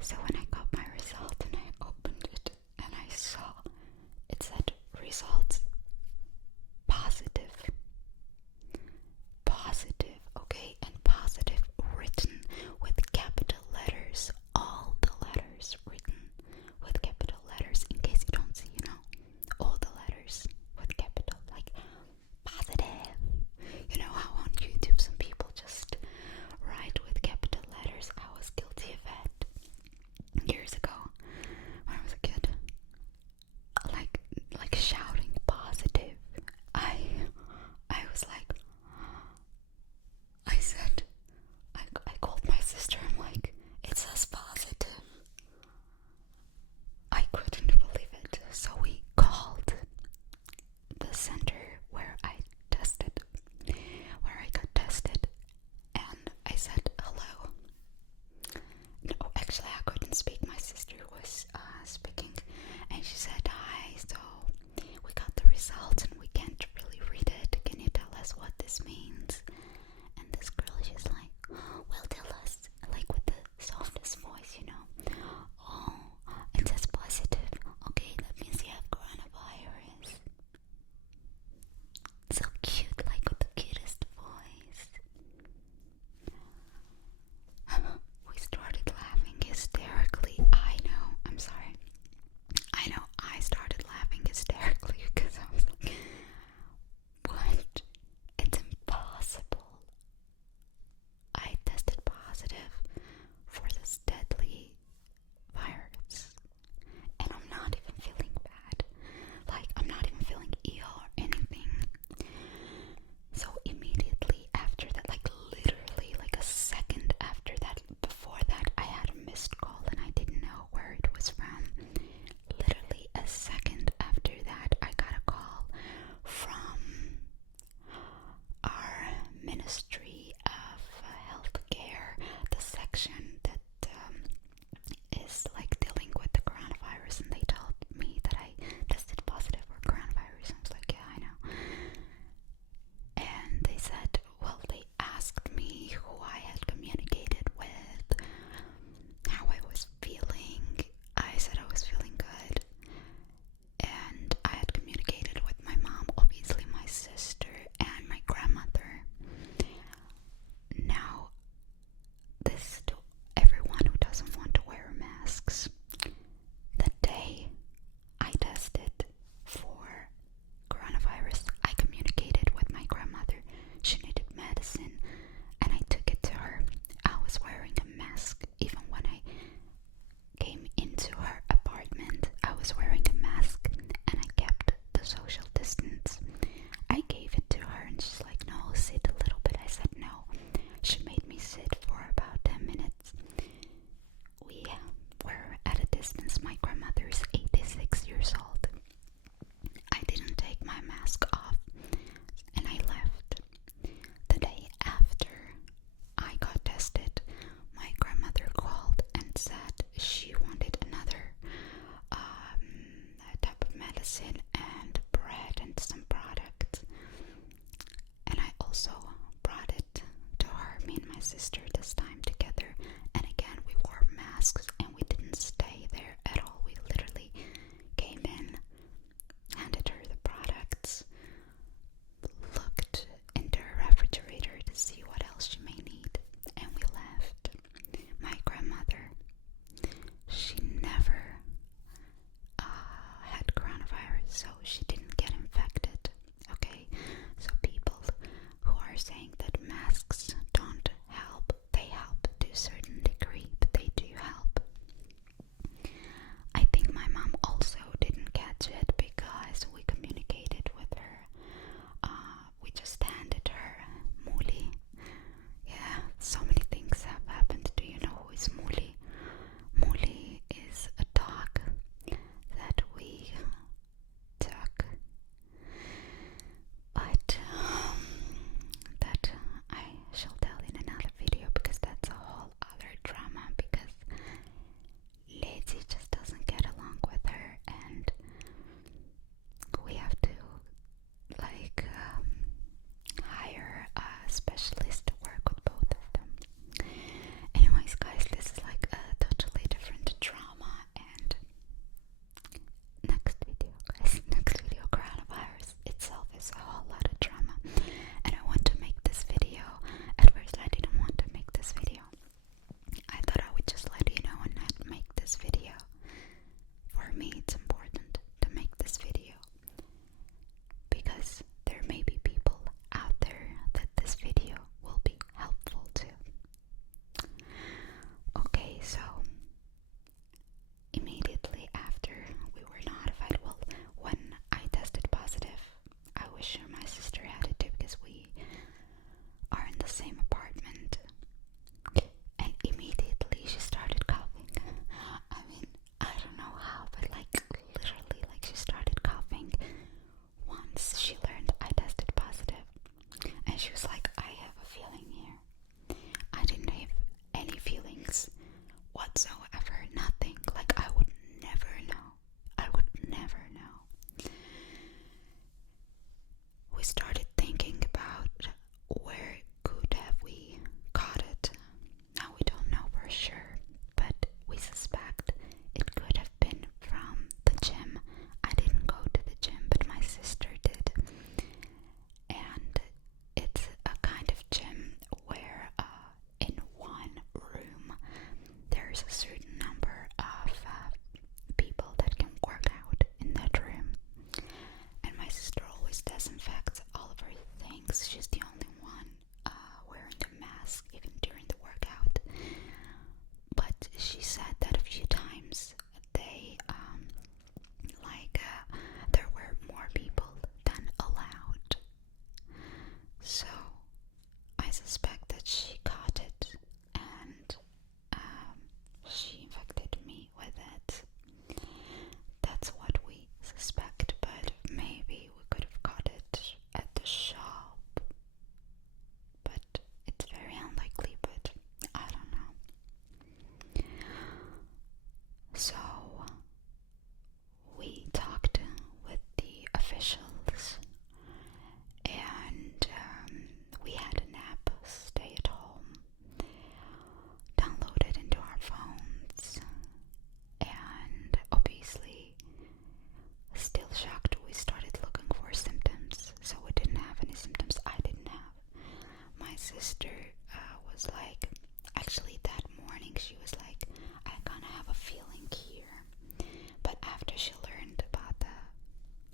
So when I got my result and I opened it and I saw it said results positive. Positive, okay, and positive written with capital letters. All the letters written with capital letters. In case you don't see, all the letters with capital, like positive. You know how on YouTube some people just write with capital letters? I was guilty of that years ago when I was a kid. Like shouting positive. I was like, I called my sister. I'm like, it says positive. I couldn't believe it. So we called the center where I got tested, and I said hello. No, actually, I couldn't speak. My sister was speaking, and she said hi. So we got the results, and we can't really read it. Can you tell us what this means? And this girl, she's like, well, tell us, like with the softest voice, Oh, it says positive. Okay, that means you have coronavirus. So cute, like with the cutest voice. We started laughing hysterically. I know, I'm sorry. I know, I started laughing hysterically because I was like, what? It's impossible. I tested positive for this deadly virus, and I'm not even feeling bad. Like, I'm not even feeling ill or anything. So immediately after that, like literally like a second after that, before that, I had a missed call and I didn't know where it was from. Literally a second after that, I got a call from our Ministry of Healthcare, the section that is like dealing with the coronavirus, and they told me that I tested positive for coronavirus. I was like, yeah, I know. And they said, well, they asked me who I had communicated with, how I was feeling. I said I was feeling good, and I had communicated with my mom, obviously my sister, and my grandmother. Now, this to everyone who doesn't want to wear masks. The day I tested for coronavirus, I communicated with my grandmother. She needed medicine, and I took it to her. I was wearing a mask. Even when I came into her apartment, I was wearing a mask, and I kept the social distance. I gave it to her, and she's like, no, sit a little bit. I said no. She made me sit for about 10 minutes. We were at a distance. My grandmother is 86 years old. I didn't take my mask off, and I left. The day after I got tested, my grandmother called and said she wanted another type of medicine and bread and some products. And I also brought it to her, me and my sister, this time together. And again, we wore masks and we didn't stay there at all. We literally came in, handed her the products, looked into her refrigerator to see what else she may need, and we left. My grandmother, she never had coronavirus, so she didn't get infected. Okay, so people who are saying that masks don't help, they help to a certain degree, but they do help. she caught it and she infected me with it. That's what we suspect, but maybe we could have caught it at the shop. But it's very unlikely, but I don't know. So we talked with the officials and we had an app, Stay at Home, downloaded into our phones, and obviously still shocked, we started looking for symptoms. So we didn't have any symptoms. I didn't have. My sister was like, actually that morning she was like, I kind of have a feeling here. But after she learned about the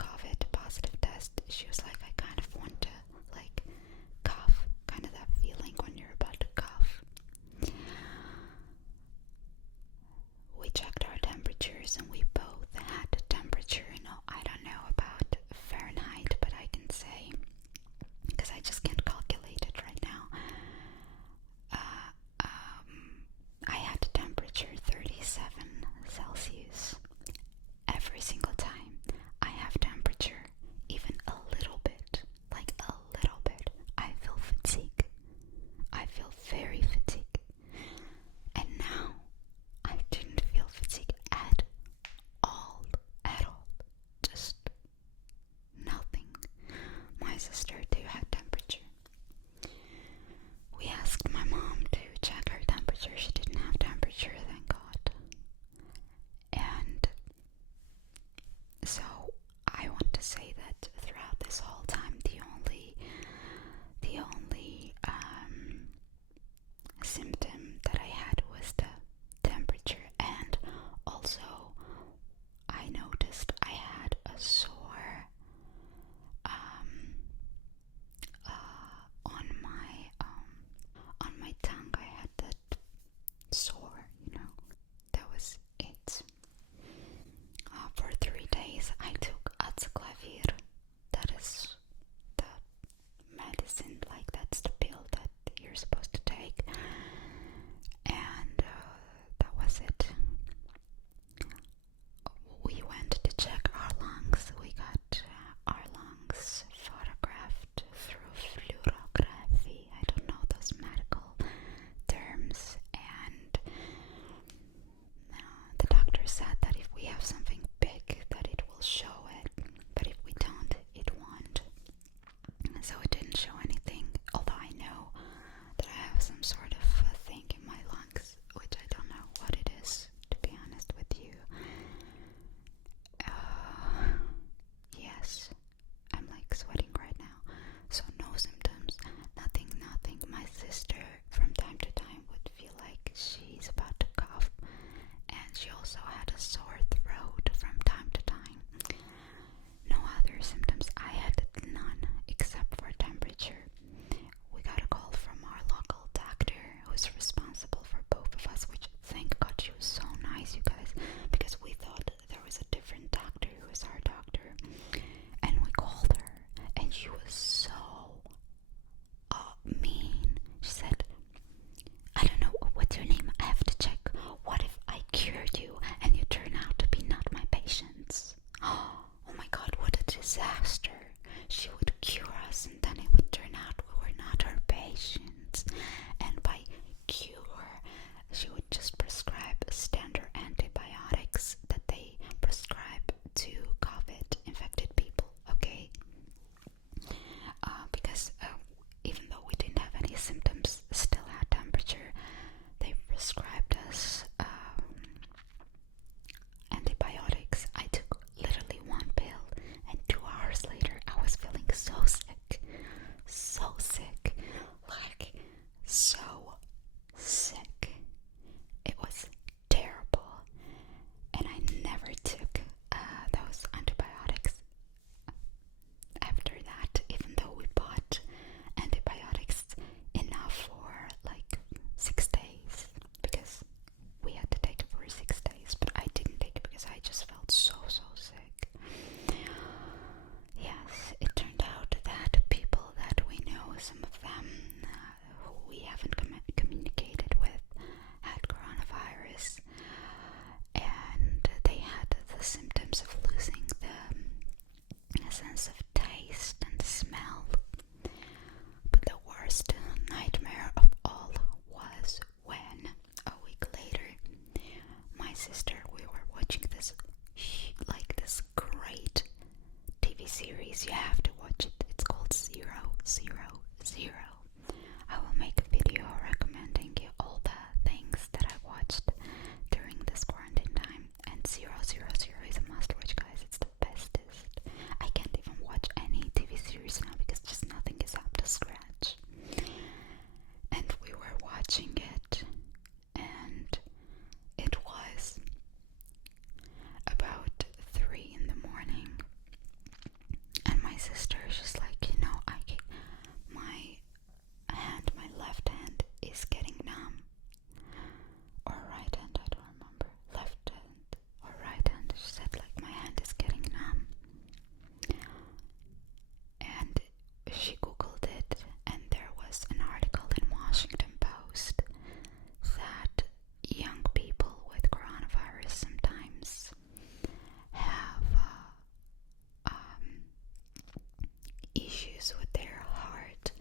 COVID positive test, she was like, I kind of want to like cough, kind of that feeling when you're about to cough. We checked our temperatures and we both had the temperature. I don't know about Fahrenheit, but I can say, because I just can't calculate it right now. I had the temperature 37 Celsius. Every single time I have temperature, even a little bit, like a little bit, I feel fatigue. I feel very fatigued. And now I didn't feel fatigue at all, just nothing. My sister too had temperature. We asked my mom to check her temperature. She didn't have temperature, thank God. And so I want to say that throughout this whole time, the only symptom that I had was the temperature, and also I noticed I had a sore on my tongue. I had that sore, that was it. For 3 days I took azaclavir. That is the medicine, like that's the pill that you're supposed to take, and that was it. We went to check our lungs. We got our lungs photographed through fluorography. I don't know those medical terms, and the doctor said that if we have something big, that it will show it, but if we don't, it won't. So it didn't show anything, although I know that I have some sort of thing in my lungs, which I don't know what it is, to be honest with you. Yes, I'm like sweating right now. So no symptoms, nothing. My sister from time to time would feel like she's about to cough, and she also had a sore throat from time to time. No other symptoms. I had none except for temperature. We got a call from our local doctor watching it, and it was about 3 in the morning, and my sister is just like, my left hand is getting numb, or right hand, I don't remember, left hand or right hand. She said like, my hand is getting numb, and she googled it, and there was an article in Washington Post that young people with coronavirus sometimes have issues with their heart.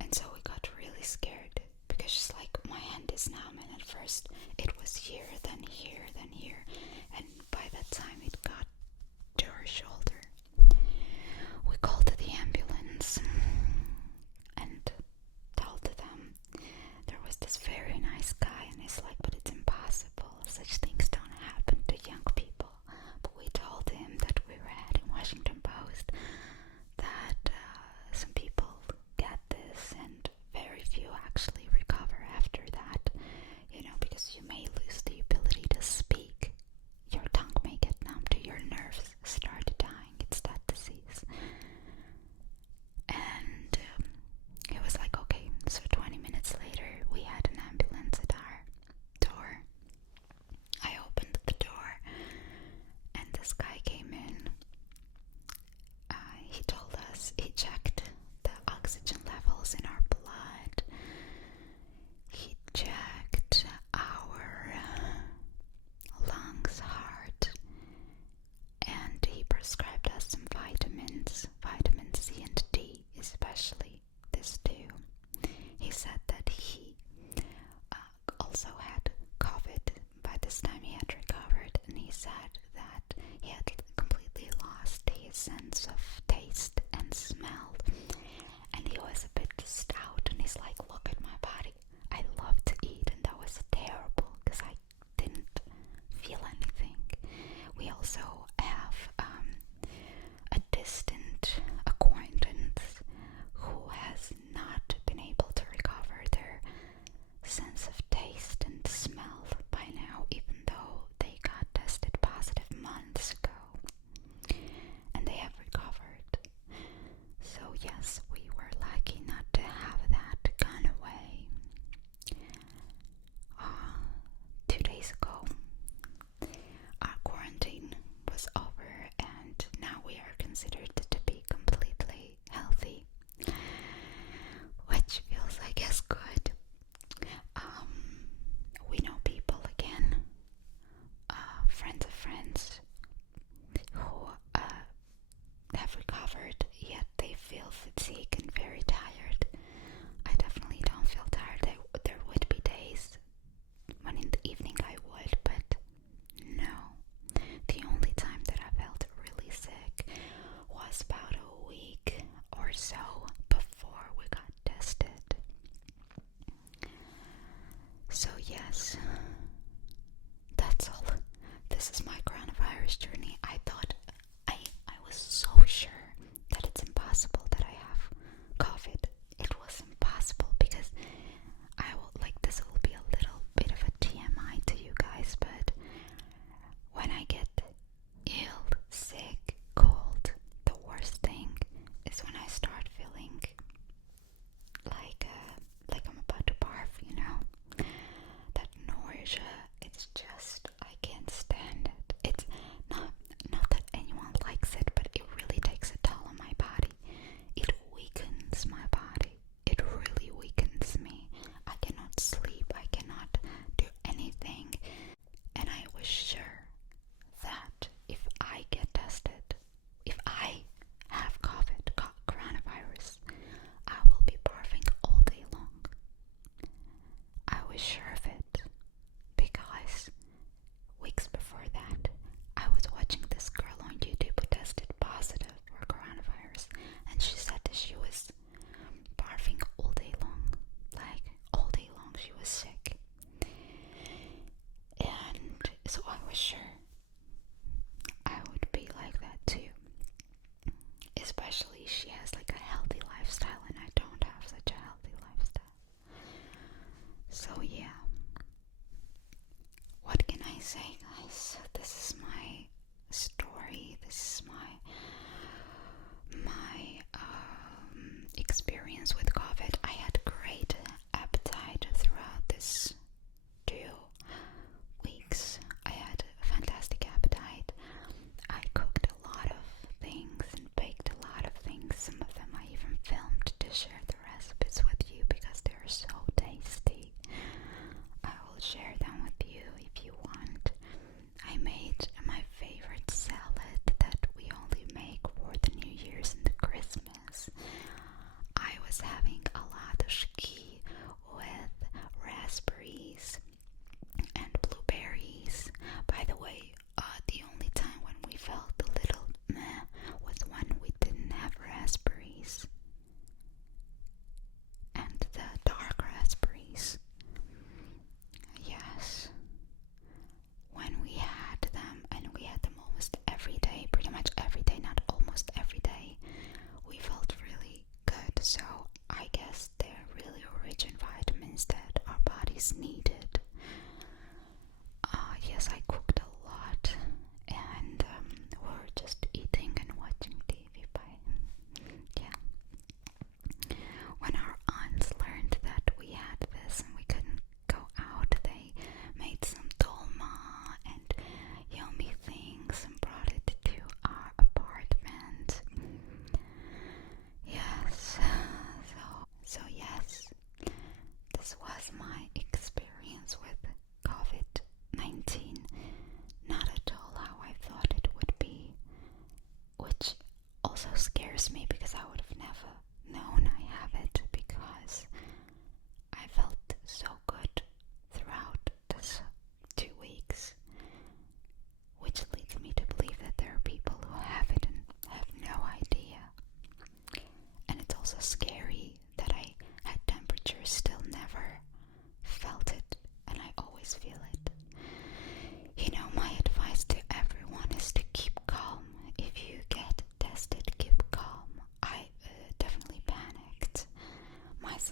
And so we got really scared, because she's like, my hand is numb, and at first it was here, then here, then here, and by that time it got to her shoulder. We called the ambulance and told them there was this very nice guy, and he's like, but it's impossible, such things don't happen to young people. But we told him that we read in Washington Post that some people get this and very few actually recover after that, because you may lose the ability to speak, your tongue may get numb, your nerves start dying.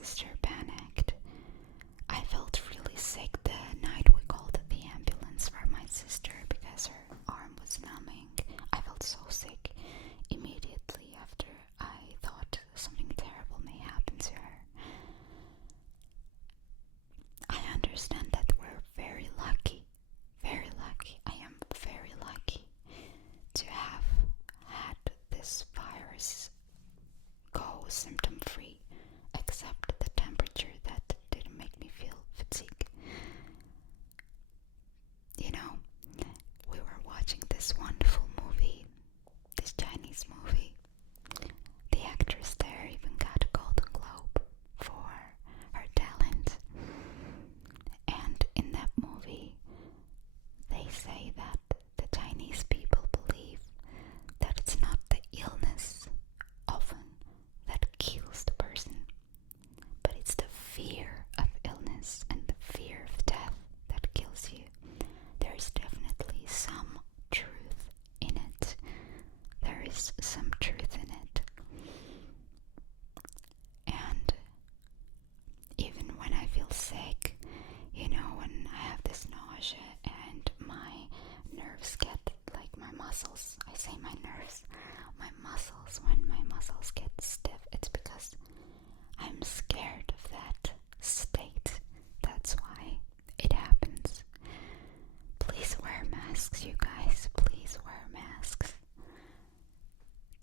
sister panicked. I felt really sick the night we called the ambulance for my sister because her arm was numbing. I felt so sick immediately after I thought something terrible may happen to her. I understand that we're very lucky. Very lucky. I am very lucky to have had this virus go symptom free, except the temperature that didn't make me feel fatigue. You know, we were watching this wonderful movie, this Chinese movie. The actress there even got a Golden Globe for her talent. And in that movie, they say that the Chinese people believe that it's not the illness often that kills the person, but it's the fear of illness and the fear of death that kills you. There's definitely some truth in it. There is some truth in it. And even when I feel sick, you know, when I have this nausea and my nerves get, like my muscles, I say my nerves, my muscles, when my muscles get stiff, it's because I'm scared of that state. That's why it happens. Please wear masks, you guys. Please wear masks.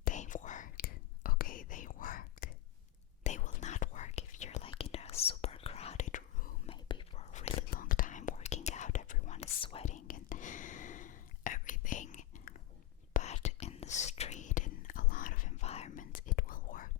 They work, okay? They work. They will not work if you're like in a super crowded room, maybe for a really long time working out. Everyone is sweating and everything. But in the street, in a lot of environments, it will work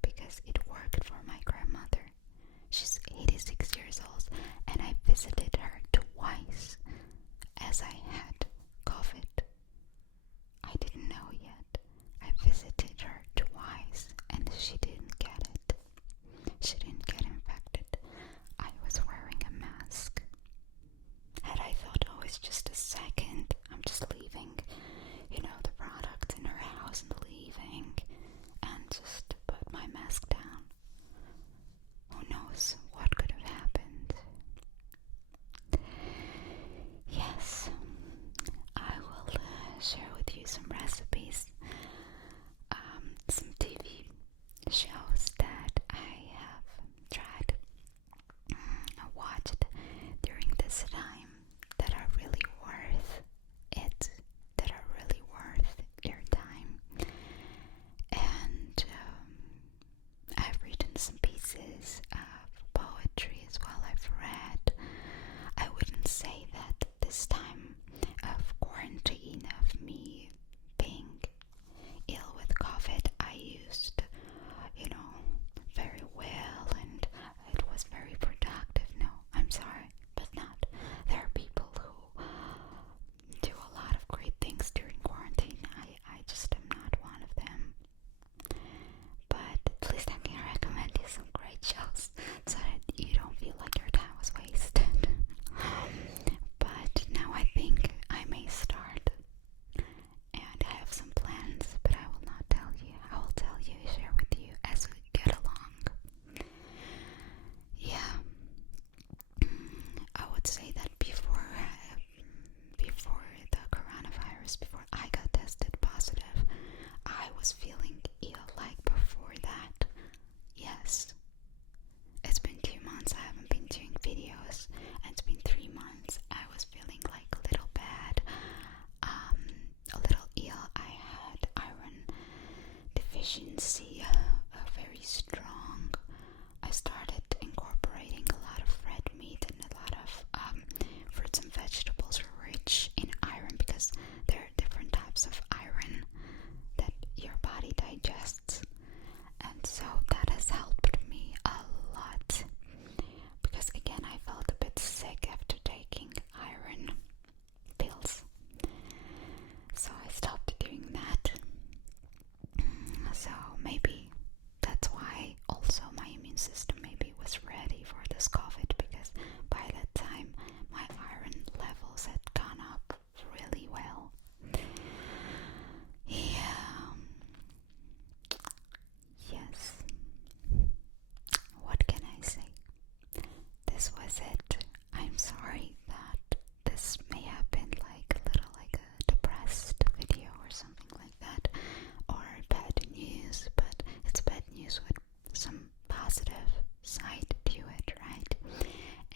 side to it, right?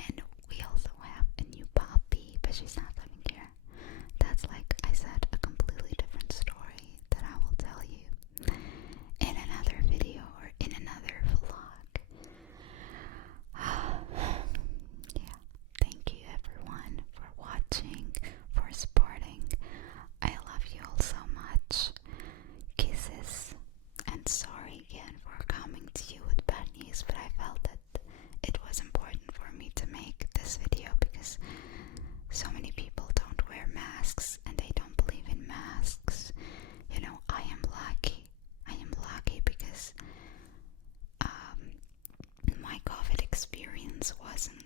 And we also have a new puppy, but she's not living here. That's, like I said, a completely different story that I will tell you in another video or in another vlog. Yeah, thank you everyone for watching, for supporting. I love you all so much. Kisses, and sorry again for coming to you with bad news, but I felt that it was important for me to make this video because so many people don't wear masks and they don't believe in masks. You know, I am lucky. I am lucky because my COVID experience wasn't